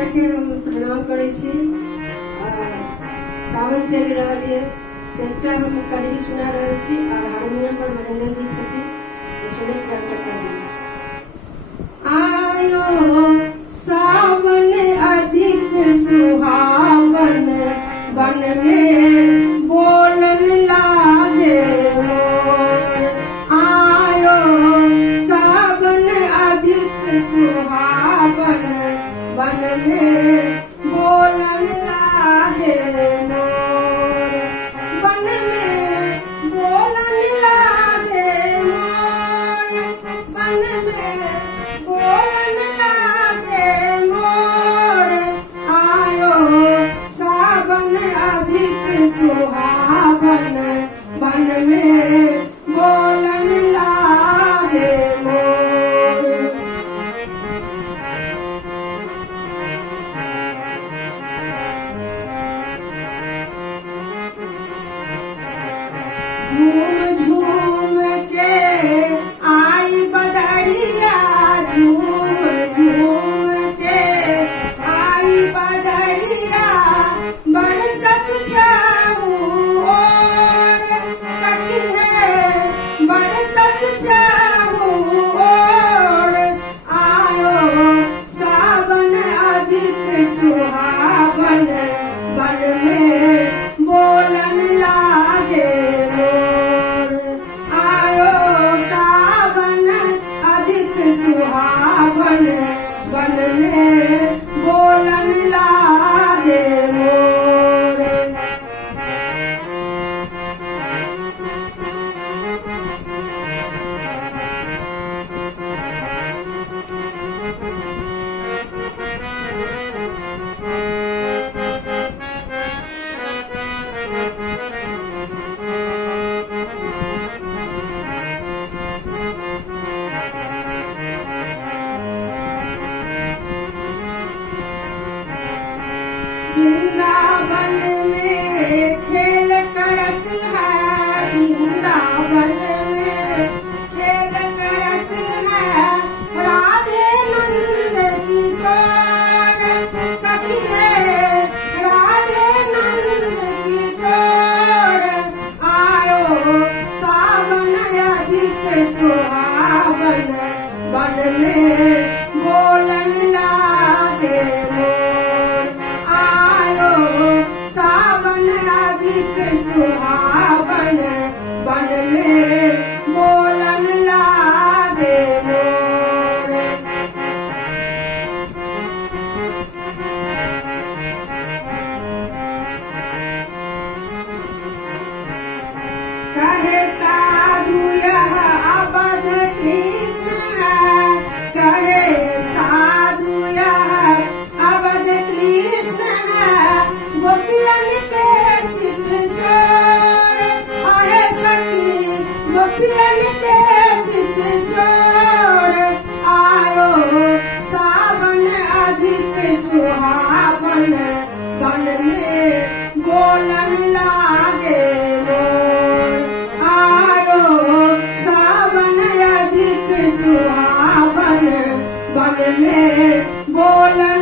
माता के हम प्रणाम करे छी। सावन चल रहा है, एकटा हम कड़ी सुना रहे छी और हारमोनियम पर महेंद्र जी छथि, सुने कर आयो सावन अधिक सुहावन, वन में बोलन लागे मोर। आयो सावन अधिक सुहावन, वन में बोलन लागे मोर। वन में बोलन लागे मोर, वन में बोलन लागे मोर। आयो सावन अधिक सुहावन, वन में बोलन लागे मोर। झूम झूम के आई बदरिया, झूम झूम के आई बदरिया। बरसत चाहू और सखी है, बरसत चाहू और। आयो सावन अधिक सुहावन, वन में बोलन लागे मोर। आयो सावन अधिक सुहावन, वन में बोलन लागे मोर। वृंदावन में खेल करत है, वृंदावन में खेल करत है। राधे नंद किशोर सखी है, राधे नंद किशोर। आयो सावन अधिक सुहावन, वन में बोलन लागे मोर। आयो सावन अधिक सुहावन, वन में बोलन लागे मोर। कहे साधु यह अवध कृष्ण है, कहे साधु यह अवध कृष्ण है। गोपियन के चित छोड़ आहे सखी, गोपियन के चित छोड़। आयो सावन अधिक सुहावन, वन में बोलन लागे मोर। आयो सावन अधिक सुहावन, वन में बोलन